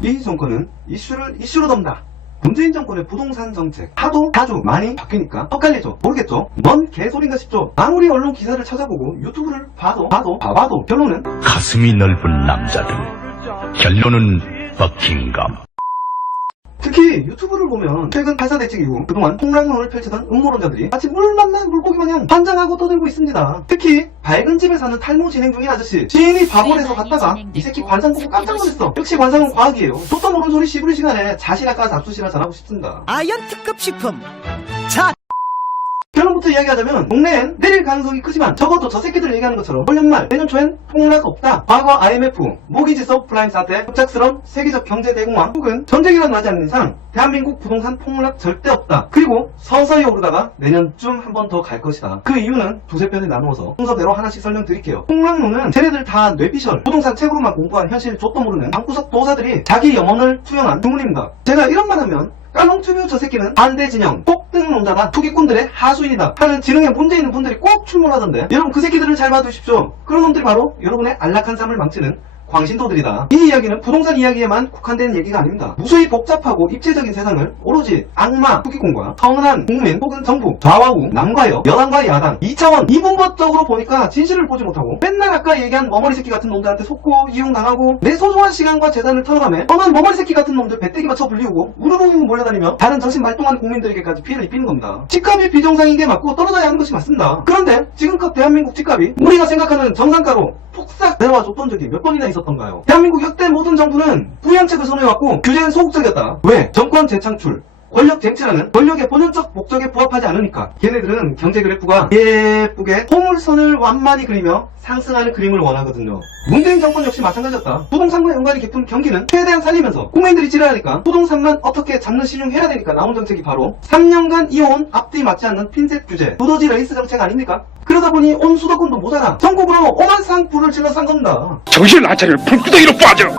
이 정권은 이슈를 이슈로 덮는다. 문재인 정권의 부동산 정책 하도 자주 많이 바뀌니까 헷갈리죠. 모르겠죠. 뭔 개소린가 싶죠. 아무리 언론 기사를 찾아보고 유튜브를 봐도 결론은 가슴이 넓은 남자들. 결론은 버킹감. 특히 유튜브를 보면 최근 8.4 대책 이후 그동안 폭락론을 펼치던 음모론자들이 마치 물 만난 물고기 마냥 환장하고 떠들고 있습니다. 특히 밝은 집에 사는 탈모 진행 중인 아저씨 지인이 바보래서 갔다가 이 새끼 관상 보고 깜짝 놀랐어. 역시 관상은 과학이에요. 족도 모르는 소리 씹을 시간에 자시나 까서 압수시나 전하고 싶습니다. 아연 특급 식품. 자. 결론부터 이야기하자면 동네엔 내릴 가능성이 크지만 적어도 저 새끼들 얘기하는 것처럼 올 연말 내년 초엔 폭락 없다. 과거 IMF, 모기지 서프라임 사태, 급작스러운 세계적 경제 대공황 혹은 전쟁이란 나지 않는 이상 대한민국 부동산 폭락 절대 없다. 그리고 서서히 오르다가 내년쯤 한 번 더 갈 것이다. 그 이유는 두세 편에 나누어서 순서대로 하나씩 설명드릴게요. 폭락론은 쟤네들 다 뇌피셜, 부동산 책으로만 공부한 현실 족도 모르는 방구석 도사들이 자기 염원을 투영한 주문입니다. 제가 이런 말 하면 까농투뷰 저 새끼는 반대 진영, 폭등론자다, 투기꾼들의 하수인이다 하는 지능에 문제 있는 분들이 꼭 출몰하던데 여러분 그 새끼들을 잘 봐두십시오. 그런 놈들이 바로 여러분의 안락한 삶을 망치는 광신도들이다. 이 이야기는 부동산 이야기에만 국한된 얘기가 아닙니다. 무수히 복잡하고 입체적인 세상을 오로지 악마, 투기꾼과 성은한 국민 혹은 정부, 좌와우, 남과 여, 여당과 야당 2차원 이분법적으로 보니까 진실을 보지 못하고 맨날 아까 얘기한 머머리 새끼 같은 놈들한테 속고 이용당하고 내 소중한 시간과 재산을 털어가며 험한 머머리 새끼 같은 놈들 배때기 맞춰 불리우고 우르르 몰려다니며 다른 정신 말똥한 국민들에게까지 피해를 입히는 겁니다. 집값이 비정상인 게 맞고 떨어져야 하는 것이 맞습니다. 그런데 지금껏 대한민국 집값이 우리가 생각하는 정상가로 폭삭 내려와 줬던 적이 몇 번이나 있었던가요? 대한민국 역대 모든 정부는 부양책을 선회해왔고 규제는 소극적이었다. 왜? 정권 재창출, 권력 쟁취라는 권력의 본연적 목적에 부합하지 않으니까. 걔네들은 경제 그래프가 예쁘게 포물선을 완만히 그리며 상승하는 그림을 원하거든요. 문재인 정권 역시 마찬가지였다. 부동산과 연관이 깊은 경기는 최대한 살리면서 국민들이 지랄하니까 부동산만 어떻게 잡는 신용해야 되니까 나온 정책이 바로 3년간 이어온 앞뒤 맞지 않는 핀셋 규제, 두더지 레이스 정책 아닙니까? 그러다 보니 온 수도권도 모자라 전국으로 오만상 불을 질러 싼 겁니다. 정신 안 차려 불구덩이로 빠져.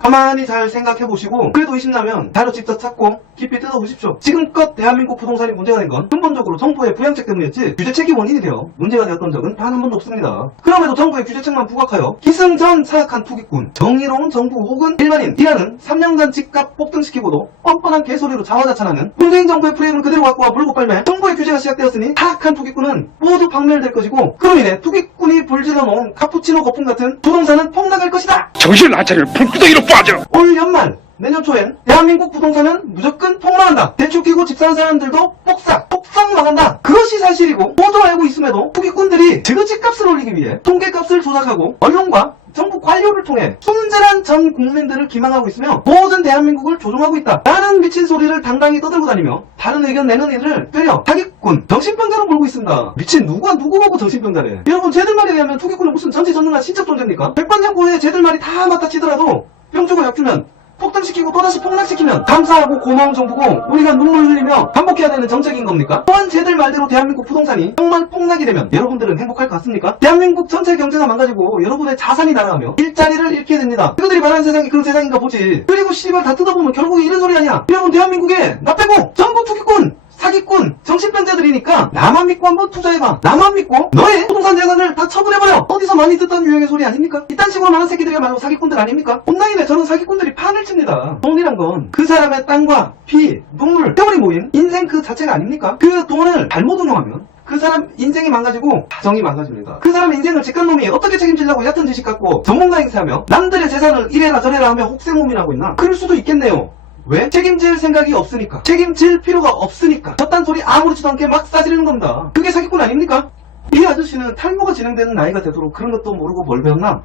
가만히 잘 생각해보시고 그래도 의심나면 자료 직접 찾고 깊이 뜯어보십시오. 지금껏 대한민국 부동산이 문제가 된 건 근본적으로 정부의 부양책 때문이었지 규제책이 원인이 되어 문제가 되었던 적은 단 한 번도 없습니다. 그럼에도 정부의 규제책만 부각하여 기승전 사악한 투기꾼, 정의로운 정부 혹은 일반인이라는 3년간 집값 폭등시키고도 뻔뻔한 개소리로 자화자찬하는 문재인 정부의 프레임을 그대로 갖고 와 물고 빨매 정부의 규제가 시작되었으니 타악한 투기꾼은 모두 박멸될 것이고 그로 인해 투기꾼이 불질러 놓은 카푸치노 거품 같은 부동산은 폭락할 것이다. 정신 안 차려 불구덩이로 빠져. 올 연말 내년 초엔 대한민국 부동산은 무조건 폭락한다. 대출 끼고 집 사는 사람들도 폭삭 망한다. 그것이 사실이고 모두 알고 있음에도 투기꾼들이 지그지 값을 올리기 위해 통계값을 조작하고 언론과 정부 관료를 통해 순진한 전 국민들을 기망하고 있으며 모든 대한민국을 조종하고 있다 라는 미친 소리를 당당히 떠들고 다니며 다른 의견 내는 이들을 때려 사기꾼, 정신병자로 몰고 있습니다. 미친 누가 누구 보고 정신병자래. 여러분 쟤들 말에 의하면 투기꾼은 무슨 전지전능한 신적 존재입니까? 백반장고에 쟤들 말이 다 맞다 치더라도 병주고 약주면 폭등시키고 또다시 폭락시키면 감사하고 고마운 정부고 우리가 눈물 흘리며 반복해야 되는 정책인 겁니까? 또한 쟤들 말대로 대한민국 부동산이 정말 폭락이 되면 여러분들은 행복할 것 같습니까? 대한민국 전체 경제가 망가지고 여러분의 자산이 날아가며 일자리를 잃게 됩니다. 그들이 말하는 세상이 그런 세상인가 보지. 그리고 씨발 다 뜯어보면 결국에 이런 소리 아니야. 여러분 대한민국에 나 빼고 전부 투기꾼, 사기꾼, 정신병자들이니까 나만 믿고 한번 투자해봐. 나만 믿고 너의 부동산 재산을 다 처분해버려. 어디서 많이 듣던 유행의 소리 아닙니까? 이딴 식으로 많은 새끼들이야말로 사기꾼들 아닙니까? 온라인에 저런 사기꾼들이 판을 칩니다. 돈이란 건 그 사람의 땅과 피, 눈물, 세월이 모인 인생 그 자체가 아닙니까? 그 돈을 잘못 운용하면 그 사람 인생이 망가지고 가정이 망가집니다. 그 사람 인생을 직간놈이 어떻게 책임지려고 얕은 지식 갖고 전문가 행세하며 남들의 재산을 이래라 저래라 하며 혹세무민하고 있나? 그럴 수도 있겠네요. 왜? 책임질 생각이 없으니까. 책임질 필요가 없으니까. 저딴 소리 아무렇지도 않게 막 싸지르는 겁니다. 그게 사기꾼 아닙니까? 이 아저씨는 탈모가 진행되는 나이가 되도록 그런 것도 모르고 뭘 배웠나?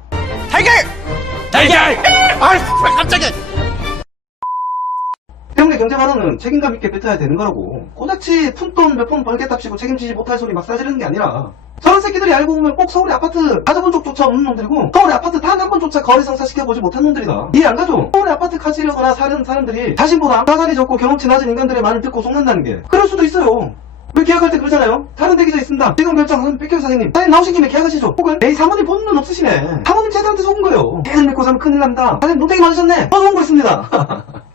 달걀! 아이 깜짝이야. 때문에 경제만원은 책임감 있게 뱉어야 되는 거라고. 고작치 푼돈 몇 푼 벌겠답시고 책임지지 못할 소리 막 싸지르는 게 아니라 저런 새끼들이 알고 보면 꼭 서울의 아파트 가져본 적조차 없는 놈들이고 서울의 아파트 단 한 번조차 거래성사 시켜보지 못한 놈들이다. 이해 안 가죠? 서울의 아파트 가지려거나 사는 사람들이 자신보다 자산이 적고 경험치 낮은 인간들의 말을 듣고 속는다는 게 그럴 수도 있어요. 왜 계약할 때 그러잖아요. 다른 대기자 있습니다. 지금 결정 백현 사장님 나오신 김에 계약하시죠. 혹은 에이 사모님 본 눈 없으시네. 사모님 쟤들한테 속은 거예요. 걔들 믿고 사면 큰일 납니다. 사장님 논쟁이 많으셨네. 좋은 거 있습니다.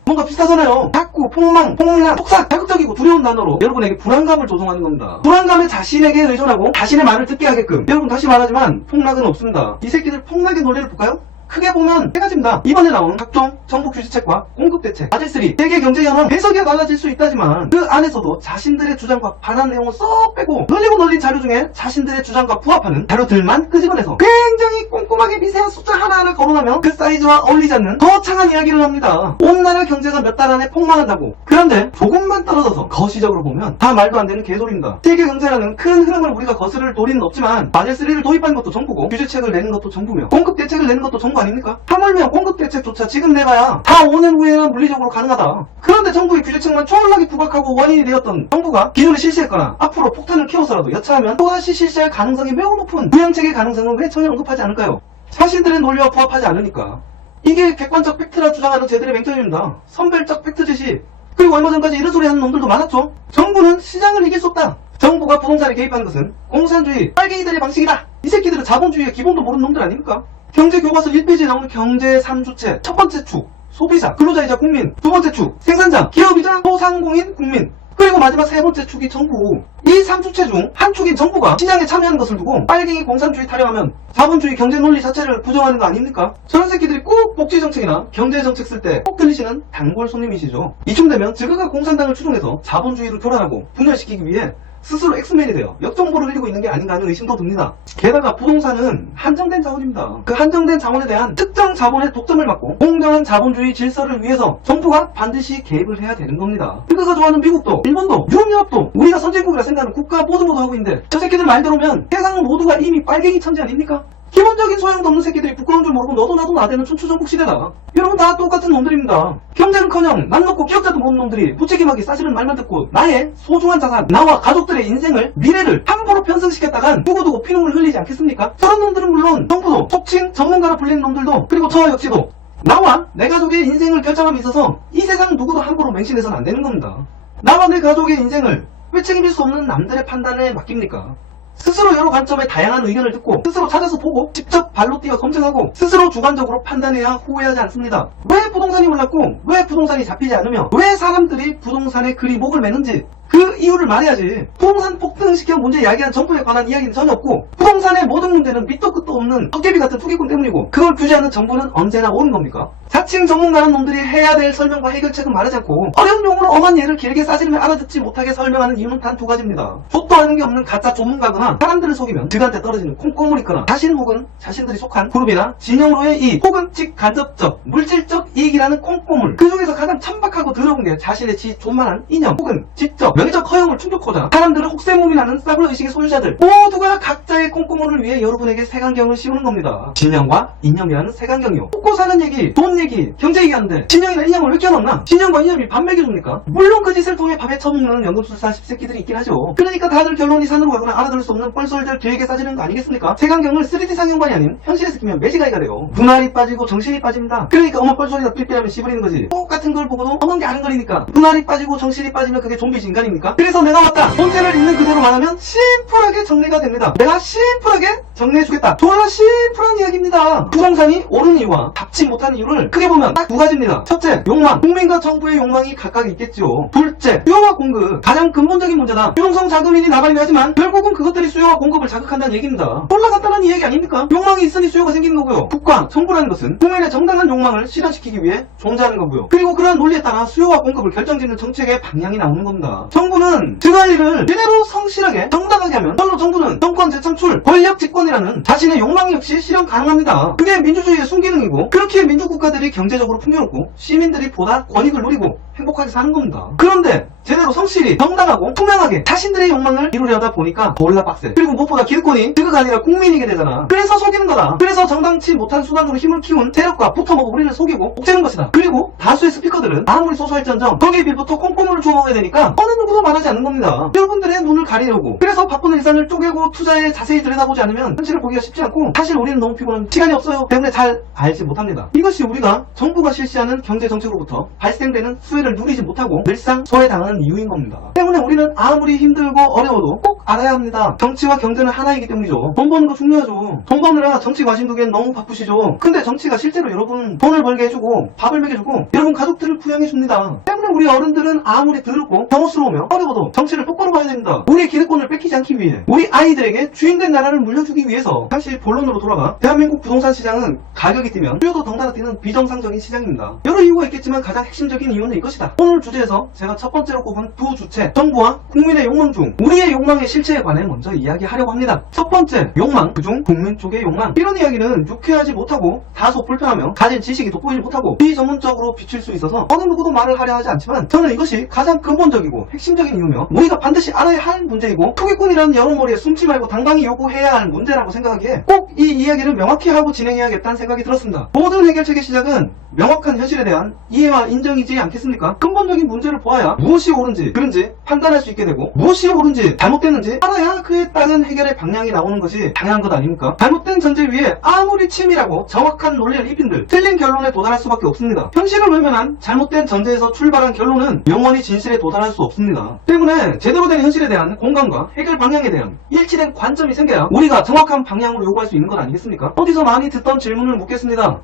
뭔가 비슷하잖아요. 자꾸 폭망, 폭락, 폭삭, 자극적이고 두려운 단어로 여러분에게 불안감을 조성하는 겁니다. 불안감에 자신에게 의존하고 자신의 말을 듣게 하게끔. 여러분 다시 말하지만 폭락은 없습니다. 이 새끼들 폭락의 논리를 볼까요? 크게 보면 세 가지입니다. 이번에 나온 각종 정부 규제책과 공급대책, 바젤3, 세계경제연합 해석이 달라질 수 있다지만 그 안에서도 자신들의 주장과 반한 내용을 쏙 빼고 널리고 널린 자료 중에 자신들의 주장과 부합하는 자료들만 끄집어내서 굉장히 꼼꼼하게 미세한 숫자 하나하나 거론하며 그 사이즈와 어울리지 않는 거창한 이야기를 합니다. 온 나라 경제가 몇 달 안에 폭망한다고. 그런데 조금만 떨어져서 거시적으로 보면 다 말도 안 되는 개소리입니다. 세계경제라는 큰 흐름을 우리가 거스를 도리는 없지만 바젤3를 도입한 것도 정부고 규제책을 내는 것도 정부며 공급대책을 내는 것도 정부 아닙니까? 하물며 공급대책조차 지금 내봐야 다 5년 후에야 물리적으로 가능하다. 그런데 정부의 규제책만 초월하게 부각하고 원인이 되었던 정부가 기존에 실시했거나 앞으로 폭탄을 키워서라도 여차하면 또다시 실시할 가능성이 매우 높은 부양책의 가능성은 왜 전혀 언급하지 않을까요? 자신들의 논리와 부합하지 않으니까. 이게 객관적 팩트라 주장하는 제들의 맹점입니다. 선별적 팩트 제시. 그리고 얼마 전까지 이런 소리 하는 놈들도 많았죠. 정부는 시장을 이길 수 없다. 정부가 부동산에 개입하는 것은 공산주의, 빨갱이들의 방식이다. 이 새끼들은 자본주의의 기본도 모르는 놈들 아닙니까? 경제교과서 1페이지에 나오는 경제의 3주체. 첫 번째 축, 소비자, 근로자이자 국민. 두 번째 축, 생산자, 기업이자 소상공인, 국민. 그리고 마지막 세 번째 축이 정부. 이 3주체 중 한 축인 정부가 시장에 참여하는 것을 두고 빨갱이 공산주의 타령하면 자본주의 경제 논리 자체를 부정하는 거 아닙니까? 저런 새끼들이 꼭 복지정책이나 경제정책 쓸 때 꼭 들리시는 단골 손님이시죠. 이쯤 되면 지그가 공산당을 추종해서 자본주의로 교란하고 분열시키기 위해 스스로 엑스맨이 되어 역정보를 흘리고 있는 게 아닌가 하는 의심도 듭니다. 게다가 부동산은 한정된 자원입니다. 그 한정된 자원에 대한 특정 자본의 독점을 막고 공정한 자본주의 질서를 위해서 정부가 반드시 개입을 해야 되는 겁니다. 그가 좋아하는 미국도, 일본도, 유럽연합도 우리가 선진국이라 생각하는 국가 모두 하고 있는데 저 새끼들 말대로면 세상 모두가 이미 빨갱이 천지 아닙니까? 기본적인 소양도 없는 새끼들이 부끄러운 줄 모르고 너도 나도 나대는 춘추전국 시대다. 여러분 다 똑같은 놈들입니다. 경제는커녕 맘 놓고 기억자도 모르는 놈들이 무책임하게 싸지는 말만 듣고 나의 소중한 자산, 나와 가족들의 인생을, 미래를 함부로 편승시켰다간 두고두고 피눈물 흘리지 않겠습니까? 저런 놈들은 물론 정부도, 속칭 전문가라 불리는 놈들도, 그리고 저 역시도 나와 내 가족의 인생을 결정함에 있어서 이 세상 누구도 함부로 맹신해서는 안 되는 겁니다. 나와 내 가족의 인생을 왜 책임질 수 없는 남들의 판단에 맡깁니까? 스스로 여러 관점의 다양한 의견을 듣고 스스로 찾아서 보고 직접 발로 뛰어 검증하고 스스로 주관적으로 판단해야 후회하지 않습니다. 왜 부동산이 올랐고 왜 부동산이 잡히지 않으며 왜 사람들이 부동산에 그리 목을 매는지 그 이유를 말해야지. 부동산 폭등시켜 문제 야기한 정부에 관한 이야기는 전혀 없고 부동산의 모든 문제는 밑도 끝도 없는 헛개비 같은 투기꾼 때문이고 그걸 규제하는 정부는 언제나 옳은 겁니까? 자칭 전문가는 놈들이 해야 될 설명과 해결책은 말하지 않고 어려운 용어로 엄한 예를 길게 싸지르며 알아듣지 못하게 설명하는 이유는 단 두 가지입니다. 족도 하는 게 없는 가짜 전문가거나 사람들을 속이면 득한테 떨어지는 콩고물 있거나 자신 혹은 자신들이 속한 그룹이나 진영으로의 이익 혹은 직간접적 물질적 이익이라는 콩고물. 그 중에서 가장 천박하고 더러운 게 자신의 존만한 이념 혹은 직접 명예적 허영을 충족하자 사람들을 혹세무민하는 싸구려 의식의 소유자들 모두가 각자의 콩고물을 위해 여러분에게 색안경을 씌우는 겁니다. 진영과 이념이라는 색안경이요. 먹고 사는 얘기, 돈 얘기, 경제 얘기하는데 진영이나 이념을 왜 껴넣나? 진영과 이념이 밥 먹여줍니까? 물론 그 짓을 통해 밥에 처먹는 연금술사 10새끼들이 있긴 하죠. 그러니까 다들 결론이 산으로 가거나 알아들을 수 없는 뻘소리들 길게 싸지는 거 아니겠습니까? 색안경을 3D 상영관이 아닌 현실에서 끼면 매지가이가 돼요. 눈알이 빠지고 정신이 빠집니다. 그러니까 어머 뻘소리가 삐삐하면 씨부리는 거지. 똑같은 걸 보고도 어머니 게 아른거리니까 눈알이 빠지고 정신이 빠지면 그게 좀비지 인간입니까? 그래서 내가 왔다. 본체를 있는 그대로 말하면 심플하게 정리가 됩니다. 내가 심플하게 정리해주겠다. 졸라 심플한 이야기입니다. 부동산이 오른 이유와 잡지 못한 이유를 크게 보면 딱 두 가지입니다. 첫째, 욕망. 국민과 정부의 욕망이 각각 있겠죠. 둘째, 수요와 공급. 가장 근본적인 문제다. 유동성 자금인이 나발이긴 하지만 결국은 그것들이 수요와 공급을 자극한다는 얘기입니다. 졸라 간단한 이야기 아닙니까? 욕망이 있으니 수요가 생기는 거고요. 국가, 정부라는 것은 국민의 정당한 욕망을 실현시키기 위해 존재하는 거고요. 그리고 그러한 논리에 따라 수요와 공급을 결정짓는 정책의 방향이 나오는 겁니다. 정부는 그할 일을 제대로 성실하게 정당하게 하면 절로 정부는 정권 재창출, 권력 집권이라는 자신의 욕망 역시 실현 가능합니다. 그게 민주주의의 순기능이고 그렇게 민주국가들이 경제적으로 풍요롭고 시민들이 보다 권익을 누리고 행복하게 사는 겁니다. 그런데 제대로 성실히 정당하고 투명하게 자신들의 욕망을 이루려다 보니까 졸라 빡세. 그리고 무엇보다 기득권이 그가 아니라 국민이게 되잖아. 그래서 속이는 거다. 그래서 정당치 못한 수단으로 힘을 키운 세력과 붙어먹어 우리를 속이고 옥죄는 것이다. 그리고 다수의 스피커들은 아무리 소소할지언정 거기에 빌부터 콩고물을 주워먹어야 되니까 어느 누구도 말하지 않는 겁니다. 여러분들의 눈을 가리려고. 그래서 바쁜 일상을 쪼개고 투자에 자세히 들여다보지 않으면 현실을 보기가 쉽지 않고 사실 우리는 너무 피곤한 시간이 없어요 때문에 잘 알지 못합니다. 이것이 우리가 정부가 실시하는 경제정책으로부터 발생되는 수혜를 누리지 못하고 늘상 소외당하는 이유인 겁니다. 때문에 우리는 아무리 힘들고 어려워도 꼭 알아야 합니다. 정치와 경제는 하나이기 때문이죠. 돈 버는 거 중요하죠. 돈 버느라 정치 관심두기엔 너무 바쁘시죠. 근데 정치가 실제로 여러분 돈을 벌게 해주고 밥을 먹여주고 여러분 가족들을 부양해줍니다. 때문에 우리 어른들은 아무리 더럽고 경호스러우며 어려워도 정치를 똑바로 봐야 됩니다. 우리의 기득권을 뺏기지 않기 위해 우리 아이들에게 주인된 나라를 물려주기 보기 위해서 당시 본론으로 돌아가 대한민국 부동산 시장은 가격이 뛰면 수요도 덩달아 뛰는 비정상적인 시장입니다. 여러 이유가 있겠지만 가장 핵심적인 이유는 이것이다. 오늘 주제에서 제가 첫 번째로 꼽은 두 주체, 정부와 국민의 욕망 중 우리의 욕망의 실체에 관해 먼저 이야기하려고 합니다. 첫 번째, 욕망, 그중 국민 쪽의 욕망. 이런 이야기는 유쾌하지 못하고 다소 불편하며 가진 지식이 돋보이지 못하고 비전문적으로 비칠 수 있어서 어느 누구도 말을 하려 하지 않지만 저는 이것이 가장 근본적이고 핵심적인 이유며 우리가 반드시 알아야 할 문제이고 투기꾼이라는 여론머리에 숨지 말고 당당히 요구해야 할 문제라고 생각하기에 꼭 이 이야기를 명확히 하고 진행해야겠다는 생각이 들었습니다. 모든 해결책의 시작은 명확한 현실에 대한 이해와 인정이지 않겠습니까? 근본적인 문제를 보아야 무엇이 옳은지 그른지 판단할 수 있게 되고 무엇이 옳은지 잘못됐는지 알아야 그에 따른 해결의 방향이 나오는 것이 당연한 것 아닙니까? 잘못된 전제 위에 아무리 치밀하고 정확한 논리를 입힌들 틀린 결론에 도달할 수밖에 없습니다. 현실을 외면한 잘못된 전제에서 출발한 결론은 영원히 진실에 도달할 수 없습니다. 때문에 제대로 된 현실에 대한 공감과 해결 방향에 대한 일치된 관점이 생겨야 우리가 정확한 방향으로 요구할 수 있는 것 아니겠습니까? 어디서 많이 듣던 질문을 묻겠습니다.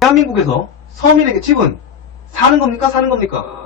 대한민국에서 서민에게 집은 사는 겁니까? 사는 겁니까?